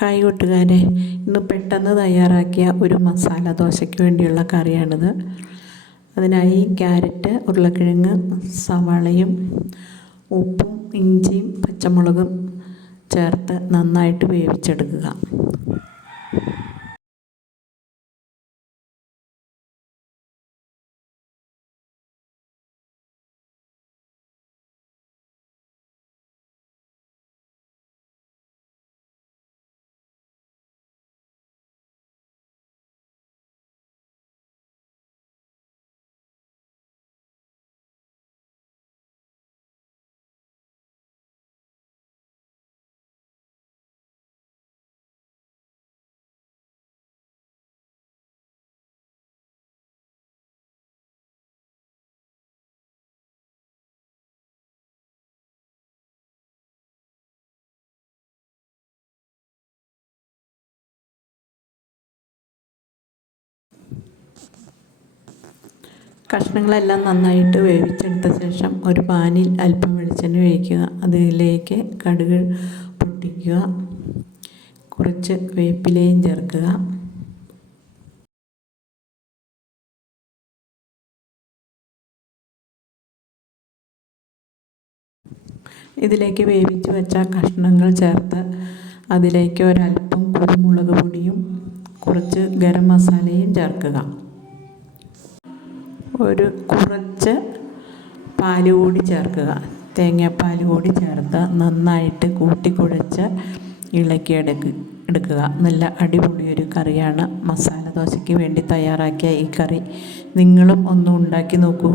Hi കൂട്ടുകാരെ. ഇന്ന് പെട്ടെന്ന് തയ്യാറാക്കിയ ഒരു മസാല ദോശയ്ക്ക് വേണ്ടിയുള്ള കറിയാണിത്. അതിനായി ക്യാരറ്റ് ഉരുളക്കിഴങ്ങ് സവാളയും ഉപ്പും ഇഞ്ചിയും പച്ചമുളകും ചേർത്ത് നന്നായിട്ട് വേവിച്ചെടുക്കുക. കഷ്ണങ്ങളെല്ലാം നന്നായിട്ട് വേവിച്ചെടുത്ത ശേഷം ഒരു പാനിൽ അല്പം വെളിച്ചെണ്ണ ഒഴിക്കുക. അതിലേക്ക് കടുക് പൊട്ടിക്കുക. കുറച്ച് വേപ്പിലയും ചേർക്കുക. ഇതിലേക്ക് വേവിച്ച് വെച്ച കഷ്ണങ്ങൾ ചേർത്ത് അതിലേക്ക് ഒരല്പം കുരുമുളക് പൊടിയും കുറച്ച് ഗരം മസാലയും ചേർക്കുക. ഒരു കുറച്ച് പാൽ കൂടി ചേർക്കുക. തേങ്ങാപ്പാൽ കൂടി ചേർത്ത് നന്നായിട്ട് കൂട്ടിക്കുഴച്ച് ഇളക്കിയെടുക്കുക എടുക്കുക. നല്ല അടിപൊളി ഒരു കറിയാണ്. മസാല ദോശയ്ക്ക് വേണ്ടി തയ്യാറാക്കിയ ഈ കറി നിങ്ങളും ഒന്ന് ഉണ്ടാക്കി നോക്കൂ.